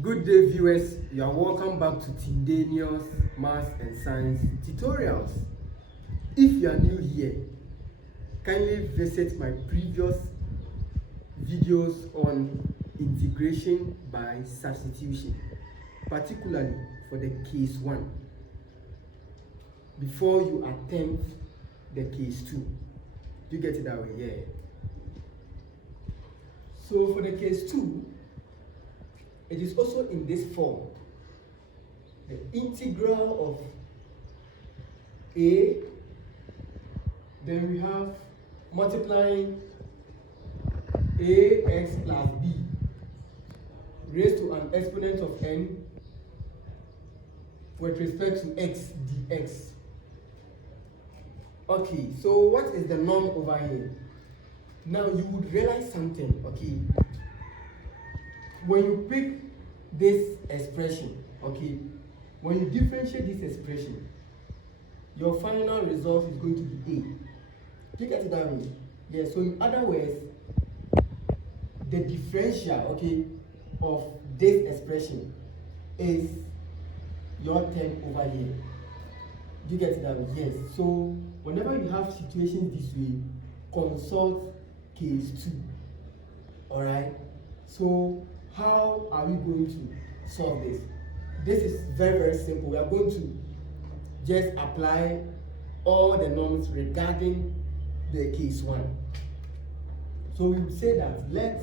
Good day, viewers. You are welcome back to Tindanious Maths and Science tutorials. If you are new here, kindly visit my previous videos on integration by substitution, particularly for the case 1, before you attempt the case 2. Do you get it that way? Yeah. So for the case 2, it is also in this form. The integral of a, then we have multiplying ax plus b raised to an exponent of n with respect to x dx. Okay, so what is the norm over here? Now you would realize something, okay? When you pick this expression, okay, when you differentiate this expression, your final result is going to be a. Do you get it that way? Yeah, so in other words, the differential, okay, of this expression is your term over here. Do you get it that way? Yes. So whenever you have situations this way, consult case 2. Alright? So how are we going to solve this? This is very, very simple. We are going to just apply all the norms regarding the case 1. So we would say that let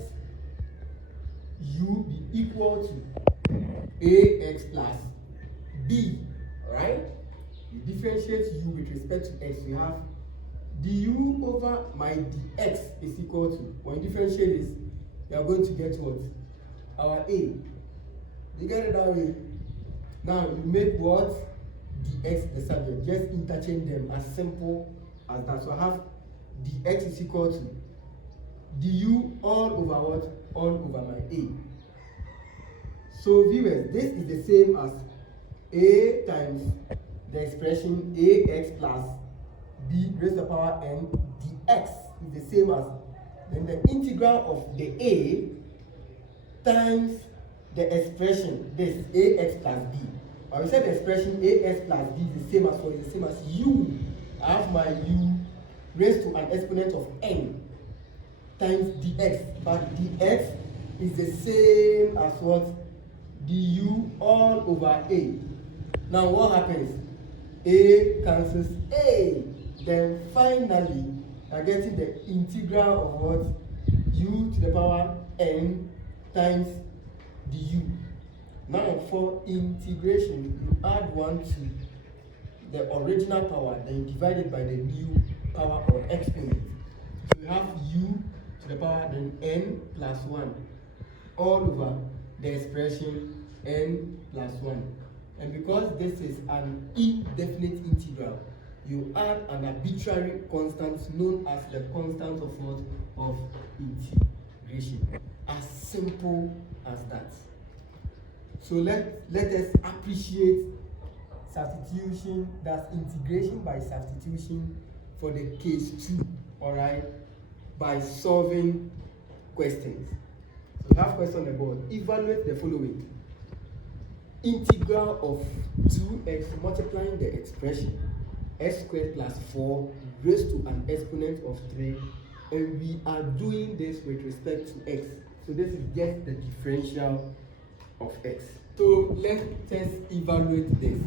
u be equal to ax plus b. Alright? You differentiate u with respect to x. We have du over my dx is equal to, when you differentiate this, you are going to get what? Our a. You get it that way? Now you make what? Dx the subject. Just interchange them as simple as that. So I have dx is equal to du all over what? All over my a. So viewers, this is the same as a times the expression ax plus b raised to the power n dx is the same as then the integral of the a times the expression this ax plus b. Or we said the expression ax plus b is the same as what? Is the same as u. I have my u raised to an exponent of n times dx, but dx is the same as what? Du all over a. Now what happens? A cancels a. Then finally, I'm getting the integral of what? U to the power n times du. Now for integration, you add 1 to the original power, then divide it by the new power or exponent. So you have u to the power, then n plus 1, all over the expression n plus 1. And because this is an indefinite integral, you add an arbitrary constant known as the constant of what? Of integration. As simple as that. So let us appreciate substitution, that's integration by substitution for the case 2, alright, by solving questions. So we have question on the board. Evaluate the following. Integral of 2x multiplying the expression x squared plus 4 raised to an exponent of 3, and we are doing this with respect to x. So this is just the differential of x. So let us evaluate this.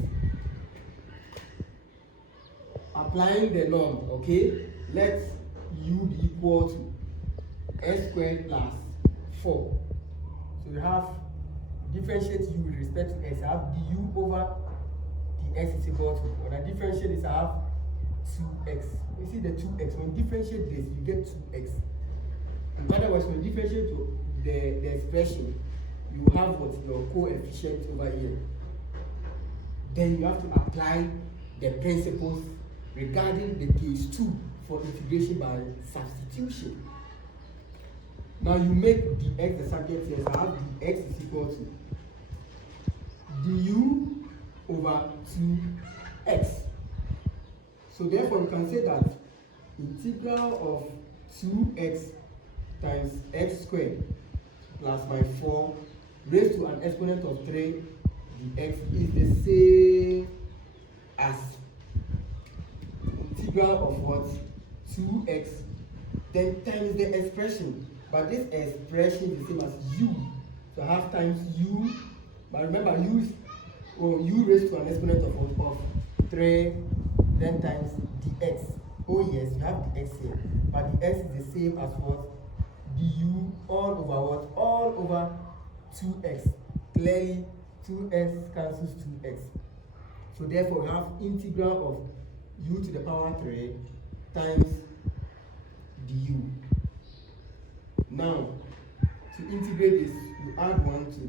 Applying the norm, okay? Let u be equal to x squared plus 4. So we have differentiate u with respect to x. I have du over dx is equal to, when I differentiate this, I have 2x. You see the 2x, when you differentiate this, you get 2x. In other words, when you differentiate the expression, you have what? Your coefficient over here. Then you have to apply the principles regarding the case 2 for integration by substitution. Now you make dx the subject here, so I have dx is equal to du over 2x. So therefore we can say that integral of 2x times x squared plus my 4 raised to an exponent of 3 dx is the same as integral of what? 2x then times the expression. But this expression is the same as u. So I have times u, but remember u raised to an exponent of 3 then times dx. Oh yes, you have dx here, but the x is the same as what? Du all over what? All over 2x. Clearly 2x cancels 2x. So therefore we have integral of u to the power 3 times du. Now to integrate this, you add 1 to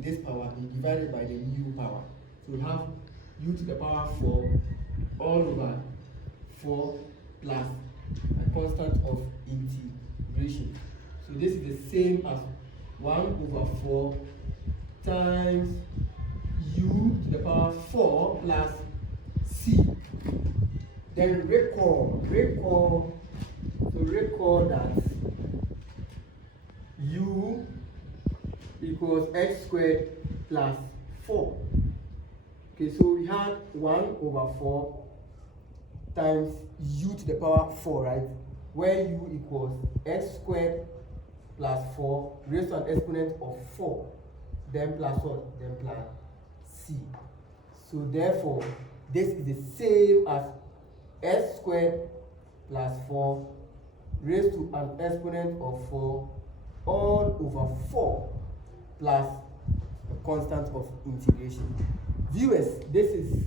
this power, you divide it by the new power. So we have u to the power 4 all over 4 plus a constant of integration. So this is the same as 1 over 4 times u to the power 4 plus c. Then recall that u equals x squared plus 4. Okay, so we had 1 over 4 times u to the power 4, right? Where u equals x squared plus 4 raised to an exponent of 4, then plus what? Then plus c. So therefore, this is the same as s squared plus 4 raised to an exponent of 4 all over 4 plus a constant of integration. Viewers, this is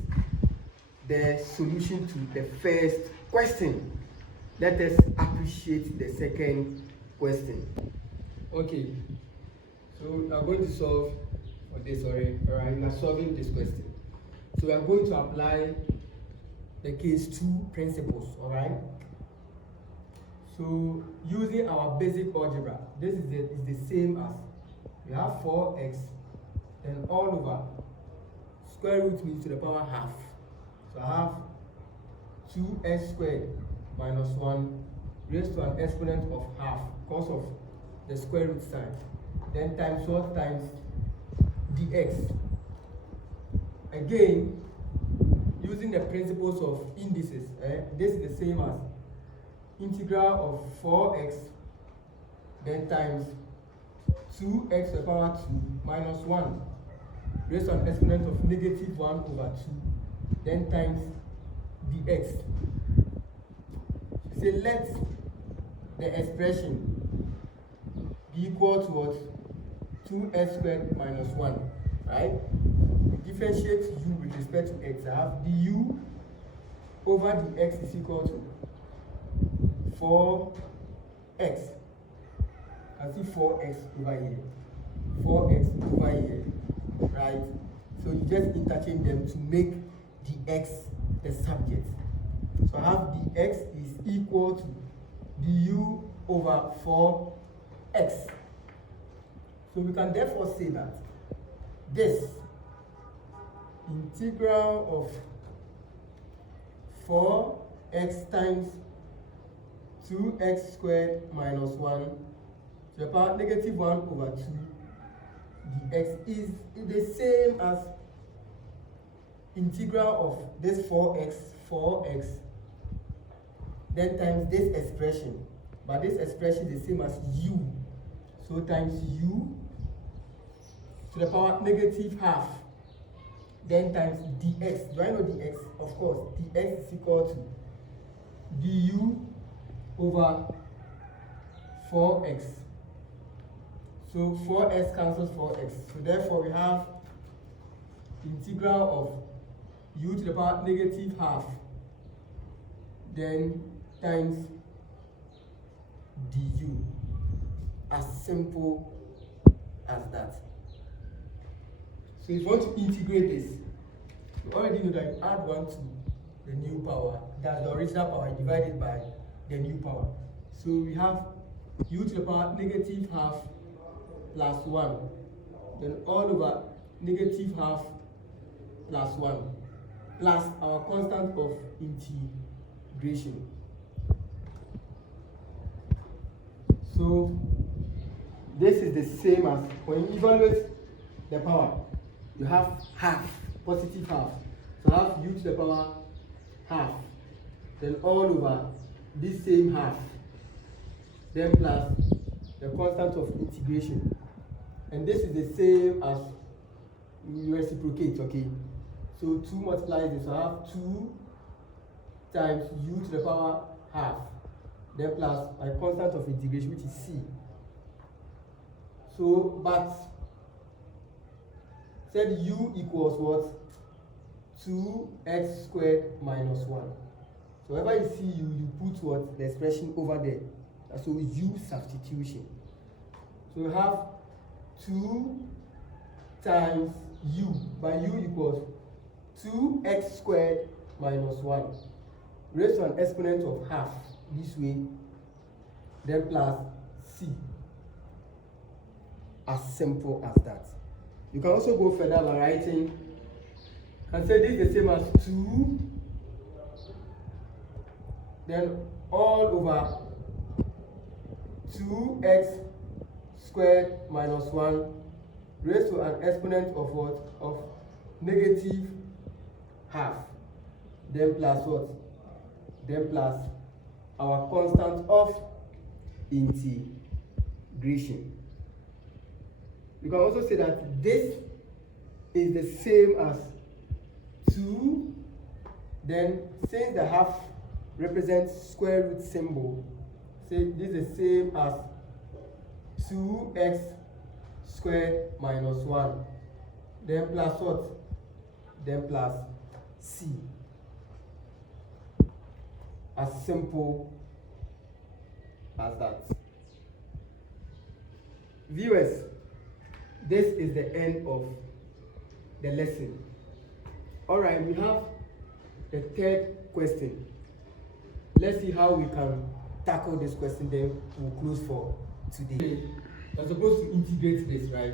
the solution to the first question. Let us appreciate the second question. Okay, so we are going to solve for this already. Alright, we are solving this question. So we are going to apply the case 2 principles. Alright. So using our basic algebra, this is the same as we have 4x, then all over square root means to the power half. So I have 2x squared minus 1 raised to an exponent of half because of the square root sign. Then times what? Times dx. Again, using the principles of indices, this is the same as integral of 4x then times 2x to the power 2 minus 1 raised to an exponent of negative 1 over 2 then times dx. Say let the expression be equal to what? 2x squared minus 1, right? We differentiate u with respect to x. I have du over dx is equal to 4x. I see 4x over here. 4x over here, right? So you just interchange them to make the x the subject. So I have dx is equal to du over 4x. So we can therefore say that this integral of 4x times 2x squared minus 1 to the power negative 1 over 2 dx is the same as integral of this 4x then times this expression, but this expression is the same as u, so times u to the power negative half then times dx. Do I know dx? Of course, dx is equal to du over 4x. So 4x cancels 4x. So therefore we have integral of u to the power negative half then times du. As simple as that. So if you want to integrate this, you already know that you add 1 to the new power, that's the original power divided by the new power. So we have u to the power negative half plus 1, then all over negative half plus 1, plus our constant of integration. So this is is the same as when you evaluate the power, you have half, positive half. So I have u to the power half, then all over this same half, then plus the constant of integration. And this is the same as you reciprocate, okay? So 2 multiplies this, so I have 2 times u to the power half, then plus my constant of integration, which is c. So, but said u equals what? 2x squared minus 1. So whenever you see u, you put what? The expression over there. So u substitution. So we have 2 times u, by u equals 2x squared minus 1 raised to an exponent of half this way, then plus c. As simple as that. You can also go further by writing and say this is the same as 2, then all over 2x squared minus 1 raised to an exponent of what? Of negative half, then plus what? Then plus our constant of integration. You can also say that this is the same as 2, then since the half represents square root symbol, say this is the same as 2x squared minus 1, then plus what? Then plus c. As simple as that. Viewers, this is the end of the lesson. Alright, we have the third question. Let's see how we can tackle this question, then we'll close for today. We're supposed to integrate this, right?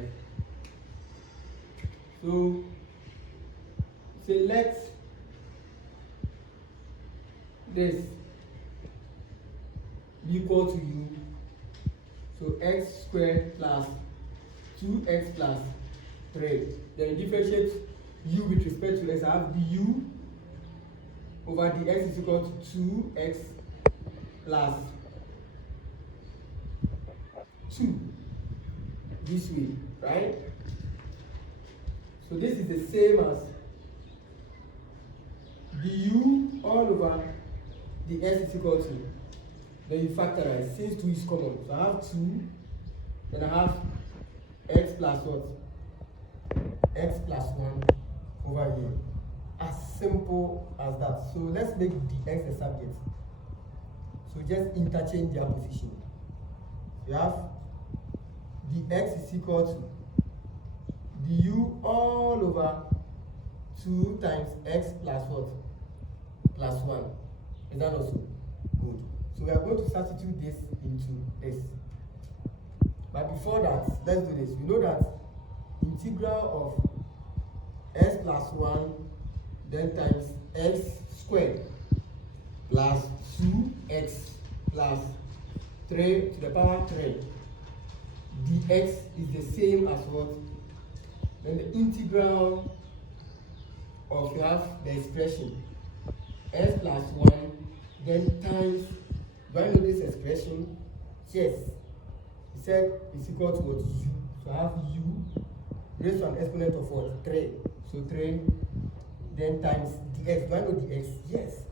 So, select this be equal to u. So x squared plus 2x plus 3. Then you differentiate u with respect to x. I have du over dx is equal to 2x plus 2. This way, right? So this is the same as du all over dx is equal to, then you factorize since 2 is common. So I have 2, then I have x plus what? X plus 1 over here. As simple as that. So let's make dx a subject. So just interchange their position. You have dx is equal to du all over 2 times x plus what? Plus 1. Is that also good? So we are going to substitute this into this. But before that, let's do this. We know that integral of x plus 1 then times x squared plus 2x plus 3 to the power 3 dx is the same as what? Then the integral of, you have the expression x plus 1 then times, do I know this expression? Yes. He said it's equal to what? U. So I have u raised to an exponent of what? 3. So 3 then times dx. Do I know dx? Yes.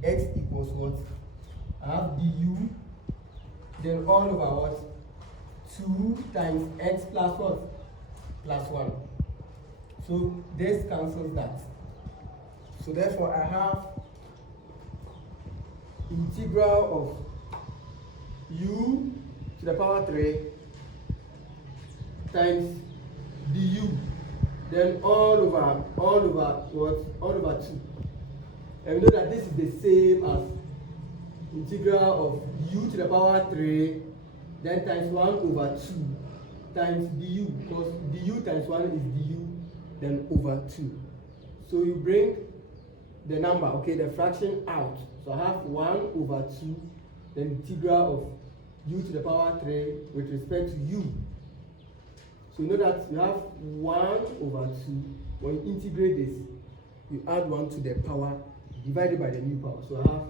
Dx equals what? I have du then all over what? 2 times x plus what? Plus 1. So this cancels that. So therefore I have integral of u to the power 3 times du then all over what? All over 2. And we know that this is the same as integral of u to the power 3 then times 1 over 2 times du, because du times 1 is du then over 2. So you bring the number, okay, the fraction out. So I have 1 over 2 then integral of u to the power 3 with respect to u So you know that you have 1 over 2. When you integrate this, you add 1 to the power divided by the new power. So I have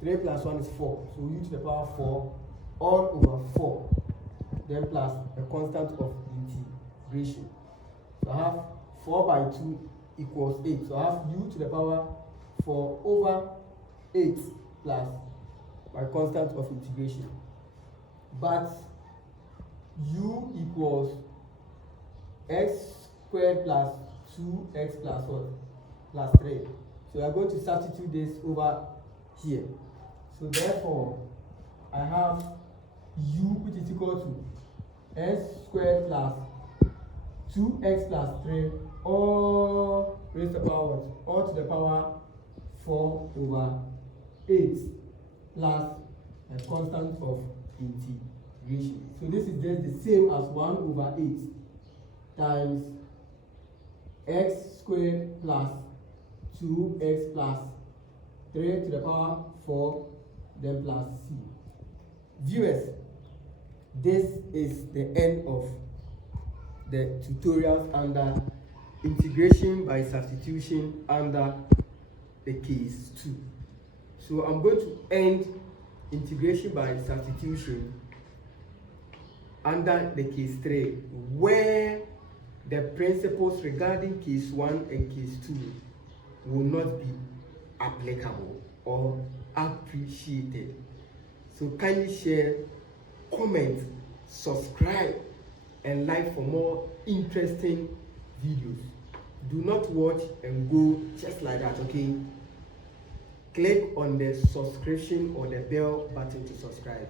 3 plus 1 is 4. So u to the power 4 all over 4. Then plus a constant of integration. So I have 4 by 2 equals 8. So I have u to the power 4 over 8 plus my constant of integration. But u equals x squared plus 2x plus what? Plus 3. So we are going to substitute this over here. So therefore, I have u which is equal to x squared plus 2x plus 3 all raised to the power what? All to the power 4 over 8 plus a constant of integration. So this is just the same as 1 over 8 times x squared plus 2x plus 3 to the power 4 then plus c. Viewers, this is the end of the tutorials under integration by substitution under the case 2. So I'm going to end integration by substitution under the case 3, where the principles regarding case 1 and case 2 will not be applicable or appreciated. So kindly share, comment, subscribe, and like for more interesting videos. Do not watch and go just like that, okay? Click on the subscription or the bell button to subscribe.